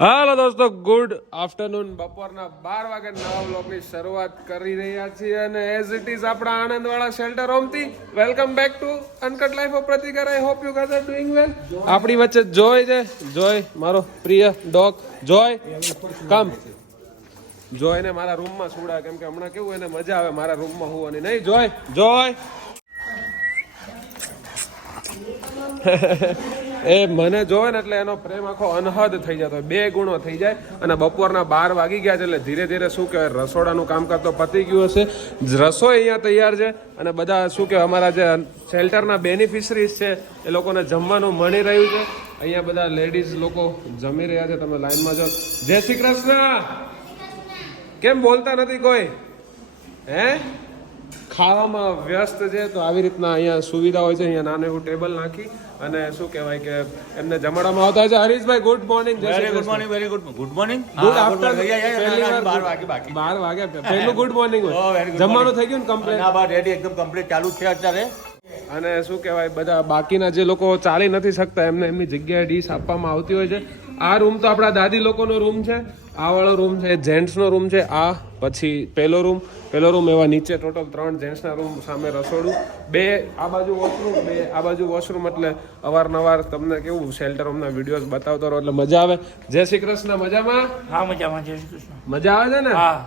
હાલો દોસ્તો, good afternoon. બપોરના 12 વાગે નવા બ્લોગની શરૂઆત કરી રહ્યા છીએ અને એઝ ઇટ ઇઝ આપણા આનંદવાળા શેલ્ટર હોમથી welcome back to uncut life of Pratikar. I hope you guys are doing well. આપણી વચ્ચે જોય છે, જોય મારો પ્રિય ડોગ. જોય કમ. જોયને મારા રૂમમાં સુડા, કેમ કે હમણાં કેવું એને મજા આવે મારા રૂમમાં હોવાની. નહીં જોય, જોય એ મને જોવે ને એટલે એનો પ્રેમ આખો અનહદ થઈ જતો, 2 ગુણો થઈ જાય. અને બપોરના 12 વાગી ગયા છે એટલે ધીરે ધીરે શું કહેવાય, રસોડાનું કામકાજ તો પતી ગયું હશે. રસોઈ અહીંયા તૈયાર છે અને બધા શું કહેવાય, અમારા જે શેલ્ટરના બેનિફિશરીઝ છે એ લોકોને જમવાનું મળી રહ્યું છે. અહીંયા બધા લેડીઝ લોકો જમી રહ્યા છે, તમે લાઈનમાં જો. જય શ્રી કૃષ્ણ. કેમ બોલતા નથી કોઈ? હે, ખાવામાં વ્યસ્ત છે. તો આવી રીતના અહીંયા સુવિધા હોય છે. અહીંયા નાનું એવું ટેબલ નાખી અને શું કહેવાય કે એમને જમાડવામાં આવતા હોય છે. Harishbhai good morning. Good morning, very good morning. Good afternoon. 12 વાગ્યા પહેલું ગુડ મોર્નિંગ હોય. જમવાનું થઈ ગયું ને કમ્પ્લીટ? ના, બસ રેડી, એકદમ કમ્પ્લીટ ચાલુ છે અત્યારે. અને શું કહેવાય, બધા બાકીના જે લોકો ચાલી નથી શકતા એમને એમની જગ્યાએ ડીશ આપવામાં આવતી હોય છે. આ રૂમ તો આપણા દાદી લોકોનો રૂમ છે. આ વાળો રૂમ છે જેન્ટ્સનો રૂમ છે. આ પછી પેલો રૂમ એવા નીચે ટોટલ 3 જેન્ટ્સના રૂમ, સામે રસોડું, 2 આ બાજુ વોશરૂમ, 2 આ બાજુ વોશરૂમ. એટલે અવારનવાર તમને કેવું શેલ્ટર હોમના વિડીયોઝ બતાવતો રહો એટલે મજા આવે. જય શ્રી કૃષ્ણ. મજામાં? હા, મજામાં. જય શ્રી કૃષ્ણ. મજા આવે છે ને? હા.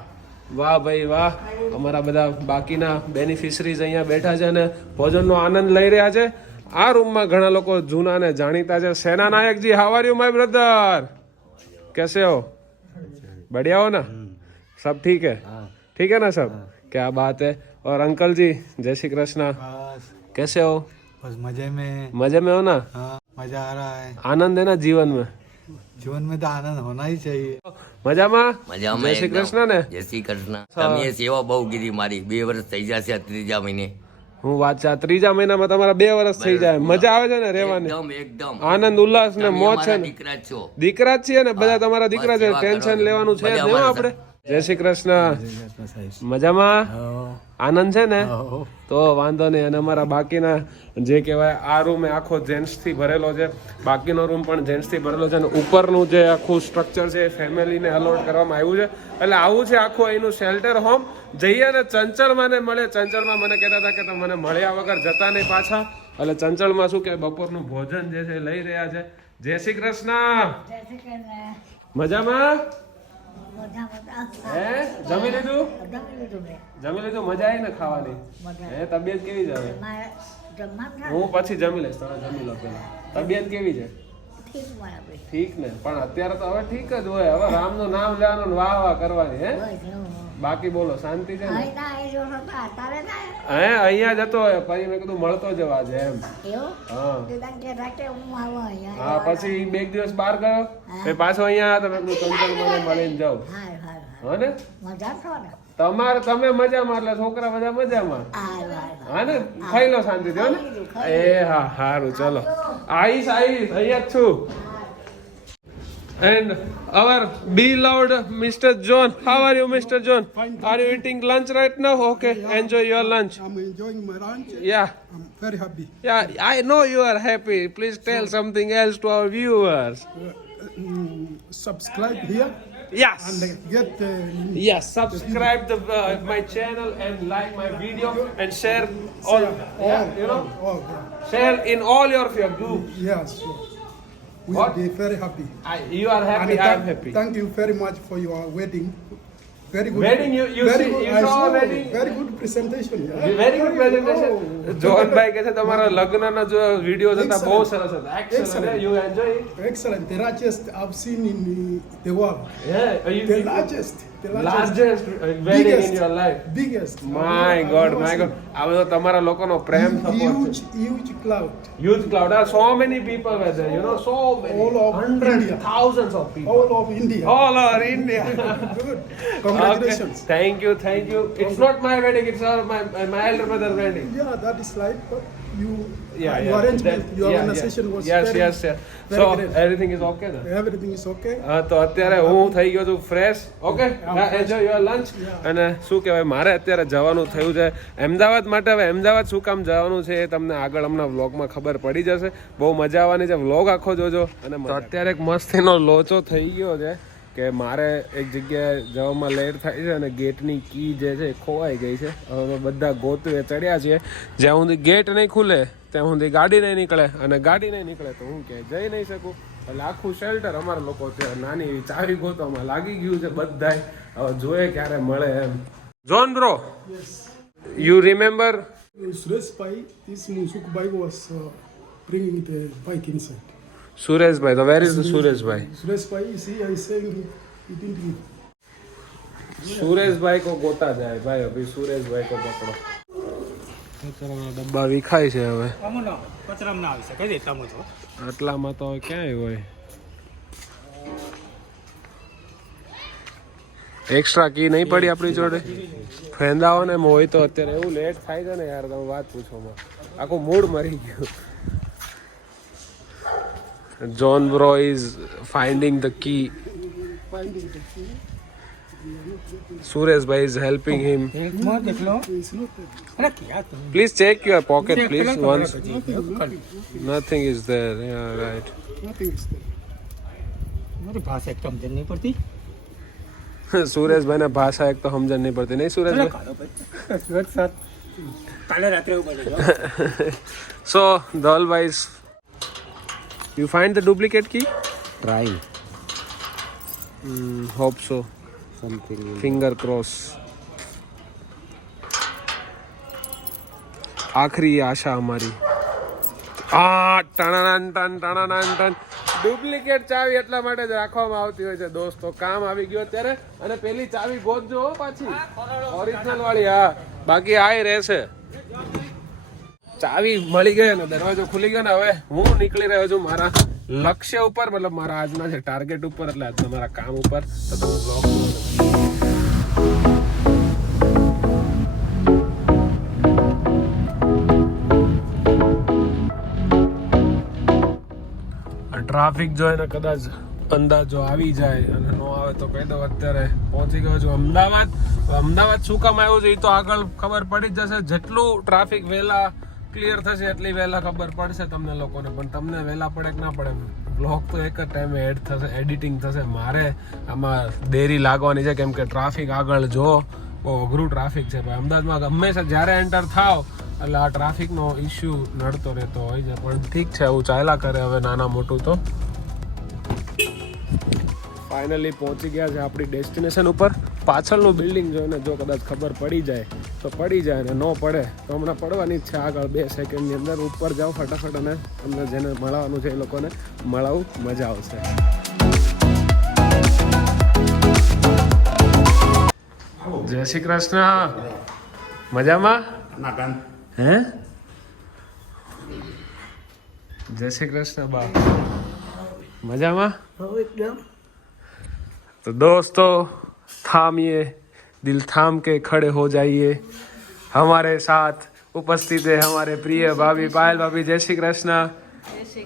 વાહ ભાઈ વાહ. અમારા બધા બાકીના બેનિફિશરીઝ અહીંયા બેઠા છે અને ભોજનનો આનંદ લઈ રહ્યા છે. આ રૂમમાં ઘણા લોકો જૂના ને જાણીતા છે. Sena Nayakji, how are you my brother? कैसे हो? बढ़िया हो ना? सब ठीक है? ठीक है ना सब? क्या बात है. और अंकल जी, जय श्री कृष्ण. कैसे हो? बस मजे में हो ना? हाँ, मजा आ रहा है. आनंद है ना जीवन में? जीवन में तो आनंद होना ही चाहिए. મજામાં? મજામાં. જય શ્રી કૃષ્ણ ને? જય શ્રી કૃષ્ણ. તમે સેવા બહુ કીધી મારી. 2 વર્ષ થઈ જશે આ 3જા મહિને. હું વાત છે, 3જા મહિનામાં તમારા 2 વર્ષ થઈ જાય. મજા આવે છે ને રહેવાની? એકદમ આનંદ ઉલ્લાસ ને મોજ છે ને? દીકરા જ છો. દીકરા જ છીએ ને બધા, તમારા દીકરા છે. ટેન્શન લેવાનું છે જ નહીં આપણે. જય શ્રી કૃષ્ણ. મજામાં? આનંદ છે ને? તો વાંધો નહીં. અને અમારા બાકીના જે કહેવાય, આ રૂમ એ આખો જેન્ટ્સ થી ભરેલો છે. બાકીનો રૂમ પણ જેન્ટ્સ થી ભરેલો છે. અને ઉપરનું જે આખું સ્ટ્રક્ચર છે એ ફેમિલીને અલોટ કરવામાં આવ્યું છે. એટલે આવું છે આખું અહીંનું શેલ્ટર હોમ. જઈએ ને ચંચળમાં ને મળે. ચંચળમાં મને કહેતા હતા કે તમે મને મળ્યા વગર જતા નહીં પાછા. એટલે ચંચળમાં શું કે બપોરનું ભોજન જે છે એ લઈ રહ્યા છે. જય શ્રી કૃષ્ણ. મજામાં? હે, જમી લીધું? જમી લીધું. મજા આવી ને ખાવાની? હે, તબિયત કેવી છે હવે? હું પછી જમી લઈશ, તમે જમી લો પેલા. તબિયત કેવી છે? ઠીક ને? પણ અત્યારે તો હવે ઠીક જ હોય. હવે રામનું નામ લેવાનું, વાહ વાહ કરવાની. હે, બાકી બોલો, શાંતિ છે ને? હે, અહીંયા જતો હોય પછી મેં કીધું મળતો જવા છે એમ. હા, પછી 2 દિવસ બહાર ગયો, પછી પાછો અહીંયા તમે ચંચળ મને મળીને જાઉં. હા ને? તમે મજામાં એટલે છોકરા બધા મજામાં? હા ને? ખાઈ લો શાંતિથી. હો ને? એ હા, સારું. ચલો, આઈશ અહીંયા જ છું. And our beloved Mr. John. How are you, Mr. John? Are you eating lunch right now? Okay, enjoy your lunch. I'm enjoying my lunch. Yeah. I'm very happy. Yeah, I know you are happy. Please tell something else to our viewers. Subscribe here Yes. and get Yes, subscribe my channel and like my video and share all. Yeah, you know, all. share in all your groups. Yes. We What? will be very happy. You are happy. I am happy. Thank you very much for your wedding. Very good. Wedding, you very see, good. you I saw saw wedding? Very good presentation. Yeah. Very good presentation. Johnbhai કહે છે તમારા લગ્નના જો videos હતા બહુ સરસ હતા. Excellent. You enjoy it? Excellent. The largest I've seen in the world. Yeah, The largest. largest wedding in your life. Biggest. My God. આ બધો તમારા લોકોનો પ્રેમ સપોર્ટ છે. Huge cloud. Huge crowd. So many people were there, you know, so many. All of hundreds, India. thousands of people. All of India. All over India. Good. Congratulations. Okay. Thank you. It's not my wedding, it's my elder brother's wedding. Yeah, that is right. But Yeah, Your arrangement, your yeah, organization was yes, very, yes, yes. very So great. everything is okay ને? Everything is okay. હા તો અત્યારે હું થઈ ગયો છું fresh. Okay, enjoy your lunch. અને શું કહેવાય, મારે અત્યારે જવાનું થયું છે અમદાવાદ માટે. હવે અમદાવાદ શું કામ જવાનું છે એ તમને આગળ હમણાં વ્લોગમાં ખબર પડી જશે. બહુ મજા આવવાની છે, વ્લોગ આખો જોજો. અને તો અત્યારે એક મસ્તીનો લોચો થઈ ગયો છે કે મારે એક જગ્યાએ જવામાં લેટ થાય છે અને ગેટની કી જે છે એ ખોવાઈ ગઈ છે. હવે અમે બધા ગોતવે ચડ્યા છીએ. જ્યાં સુધી ગેટ નહીં ખુલે ત્યાં સુધી ગાડી નહીં નીકળે, અને ગાડી નહીં નીકળે તો હું ક્યાંય જઈ નહીં શકું. એટલે આખું શેલ્ટર અમારા લોકો છે નાની એવી ચાવી ગોતવામાં લાગી ગયું છે બધાય. હવે જોઈએ ક્યારે મળે એમ. John bro, you remember? Suresh Pai, this Munsuk Bai was bringing the bike inside. Sureshbhai, તો where is the Sureshbhai? Suresh Pai, see, I saying he didn't. Sureshbhai કો ગોતા જાય ભાઈ. અભી સુરેશભાઈ કો પકડો. કચરાના ડબ્બા વિખાય છે હવે. કચરામાં ના આવી શકે એટલામાં તો. આટલામાં તો હવે ક્યાંય હોય. એક્સ્ટ્રા કી નહીં પડી આપણી જોડે. ફેંદાઓ ને હોય તો અત્યારે એવું લેટ થાય છે ને યાર, તમે વાત પૂછોમાં આખું મૂડ મરી ગયું. John bro is finding the key. Suresh bhai is helping him. Please check your pocket, please. Once. Nothing is there. Yeah, right. Nothing is there. મારી ભાષા એક સમજણ નહીં પડતી. સુરેશ ભાઈ ને ભાષા એક તો સમજણ નહીં પડતી, નહીં સુરેશ ભાઈ? કાલે રાત્રે એવું બને. So Dhawal bhai is. You find the duplicate key? Trying Hope so. something. Finger cross. આખરી આશા અમારી. ટન ડુપ્લિકેટ ચાવી એટલા માટે જ રાખવામાં આવતી હોય છે દોસ્તો. કામ આવી ગયો અત્યારે. અને પેલી ચાવી ગોતજો હો પાછી, ઓરિજિનલ વાળી. હા, બાકી આ રહેશે. ચાવી મળી ગઈ અને દરવાજો ખુલી ગયો ને હવે હું નીકળી રહ્યો છું મારા લક્ષ્ય ઉપર, મતલબ મારા આજના જે ટાર્ગેટ ઉપર, એટલે આજના મારા કામ ઉપર. તો તમે બ્લોગ ટ્રાફિક જોઈને કદાચ અંદાજો આવી જાય અને ન આવે તો કહી દો અત્યારે પહોંચી ગયો છું અમદાવાદ. અમદાવાદ શું કામ આવ્યું છે એ તો આગળ ખબર પડી જ જશે. જેટલું ટ્રાફિક વહેલા ક્લિયર થશે એટલી વહેલા ખબર પડશે તમને લોકોને. પણ તમને વહેલા પડે કે ના પડે, બ્લોગ તો એક જ ટાઈમે એડ થશે, એડિટિંગ થશે. મારે આમાં દેરી લાગવાની છે કેમ કે ટ્રાફિક આગળ જો બહુ અઘરું ટ્રાફિક છે ભાઈ. અમદાવાદમાં હંમેશા જ્યારે એન્ટર થાવ એટલે આ ટ્રાફિકનો ઇસ્યુ નડતો રહેતો હોય છે. પણ ઠીક છે, એવું ચાલ્યા કરે હવે નાના મોટું તો. ફાઇનલી પહોંચી ગયા છે આપણી ડેસ્ટિનેશન ઉપર. પાછળનું બિલ્ડિંગ જોઈને જો કદાચ ખબર પડી જાય તો પડી જાય, ને ન પડે તો હમણાં પડવાની જ છે આગળ 2 સેકન્ડની અંદર. ઉપર જાઓ ફટાફટ અને તમને જેને મળવાનું છે એ લોકોને મળાવું, મજા આવશે. જય શ્રી કૃષ્ણ. મજામાં? હે? જય શ્રી કૃષ્ણ બા. મજામાં? तो दोस्तों थामिए, दिल थाम के खड़े हो जाइए. हमारे साथ उपस्थित है हमारे प्रिय भाभी पायल भाभी. जय श्री कृष्ण.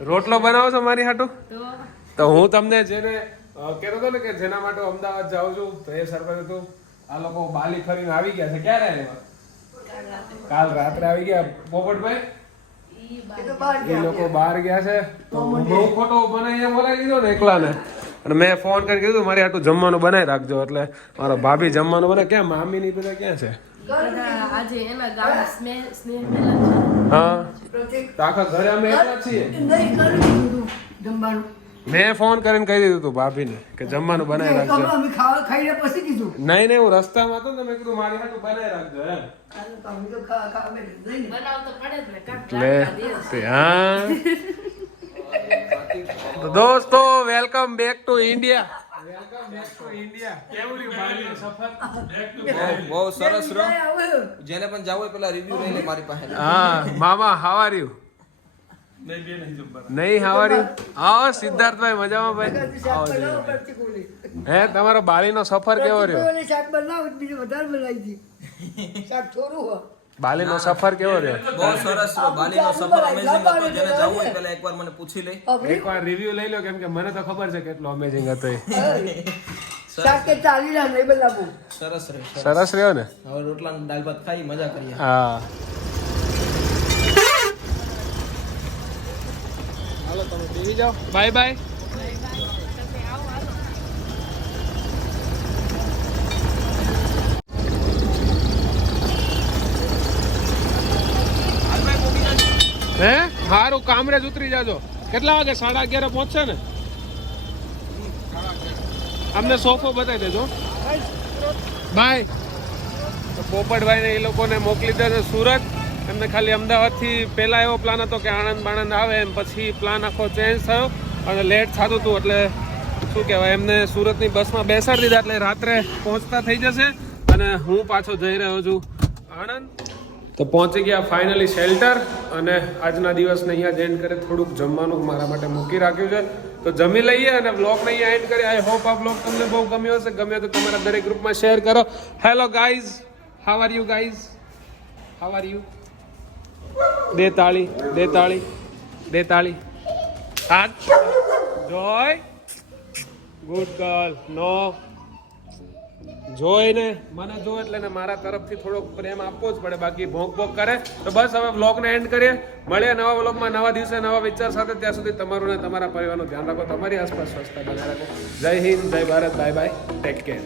રોટલો બનાવો છો મારી હાટુ? તો હું તમને જેને કહેતો હતો ને કે જેના માટે અમદાવાદ જાઉં છું તો એ સરપંચ હતું. આ લોકો બાલી ફરીને આવી ગયા છે. ક્યારે આવ્યા? કાલ રાત્રે આવી ગયા. પોપટભાઈ એ લોકો બહાર ગયા છે તો બહુ ખોટો બનાવીને બોલાવી દીધો ને એકલાને. અને મેં ફોન કરીને કીધું મારી આટલું જમવાનું બનાવી રાખજો. એટલે મારો ભાભી જમવાનું બનાવે. ક્યાં મામી ની બધા ક્યાં છે? હા, તો આખા ઘરે અમે એકલા છીએ. મેં ફોન કરીને કહી દીધું તું ભાભીને કે જમવાનું બનાવી રાખજો. નહીં નહીં, હું રસ્તામાં હતો ને મેં કીધું મારી હાટું બનાવી રાખજો એમ. હા તો દોસ્તો વેલકમ બેક ટુ ઇન્ડિયા. બહુ સરસ રહ્યો. જેને પણ જાવ પેલા રિવ્યુ લઈ લે મારી પાસે. હા મામા, હાવ આર યુ? નહીં, હાવ આર યુ? આવો સિદ્ધાર્થભાઈ, મજામાં ભાઈ? હે, તમારો બાળીનો સફર કેવો રહ્યો? બાલીનો સફર કેવો રહ્યો? બહુ સરસ રહ્યો. બાલીનો સફર અમેઝિંગ હતો. જેને જવું હોય પહેલા એકવાર મને પૂછી લે. એકવાર રિવ્યુ લઈ લો, કેમ કે મને તો ખબર છે કેટલો અમેઝિંગ હતો એ. સરસ રહ્યો. સરસ રહ્યો ને? હવે રોટલા દાળ ભાત ખાઈ મજા કરીએ. હા. હાલો તમે બેસી જાઓ. Bye bye. હે હારું, કામરેજ ઉતરી જાજો. કેટલા વાગે? 11:30 પહોંચશે ને? અમને સોફો બતાવી દેજો. બાય. તો પોપટભાઈ ને એ લોકોને મોકલી દે સુરત. એમને ખાલી અમદાવાદથી પહેલા એવો પ્લાન હતો કે આણંદ બાણંદ આવે, એમ પછી પ્લાન આખો ચેન્જ થયો અને લેટ થતું હતું, એટલે શું કહેવાય, એમને સુરતની બસમાં બેસાડી દીધા, એટલે રાત્રે પહોંચતા થઈ જશે. અને હું પાછો જઈ રહ્યો છું આણંદ. તો પહોંચી ગયા ફાઇનલી શેલ્ટર, અને આજના દિવસને અહીંયા જ એન્ડ કરે. થોડુંક જમવાનું મારા માટે મૂકી રાખ્યું છે, તો જમી લઈએ અને બ્લોગને અહીંયા એન્ડ કરીએ. આઈ હોપ આ બ્લોગ તમને બહુ ગમ્યો હશે. ગમ્યો તો તમારા દરેક ગ્રુપમાં શેર કરો. Hello guys, how are you guys? How are you? દે તાળી, દે તાળી, દે તાળી. હાથ જોય, ગુડ ગર્લ. નો જોઈને મને જો એટલે ને મારા તરફથી થોડોક પ્રેમ આપવો જ પડે, બાકી ભોંક ભોંક કરે તો બસ. હવે વ્લોગને એન્ડ કરીએ. મળીએ નવા વ્લોગમાં, નવા દિવસે નવા વિચાર સાથે. ત્યાં સુધી તમારું ને તમારા પરિવારનું ધ્યાન રાખો. તમારી આસપાસ સ્વચ્છતા બનાવી રાખો. જય હિન્દ, જય Bharat. Bye bye, take care.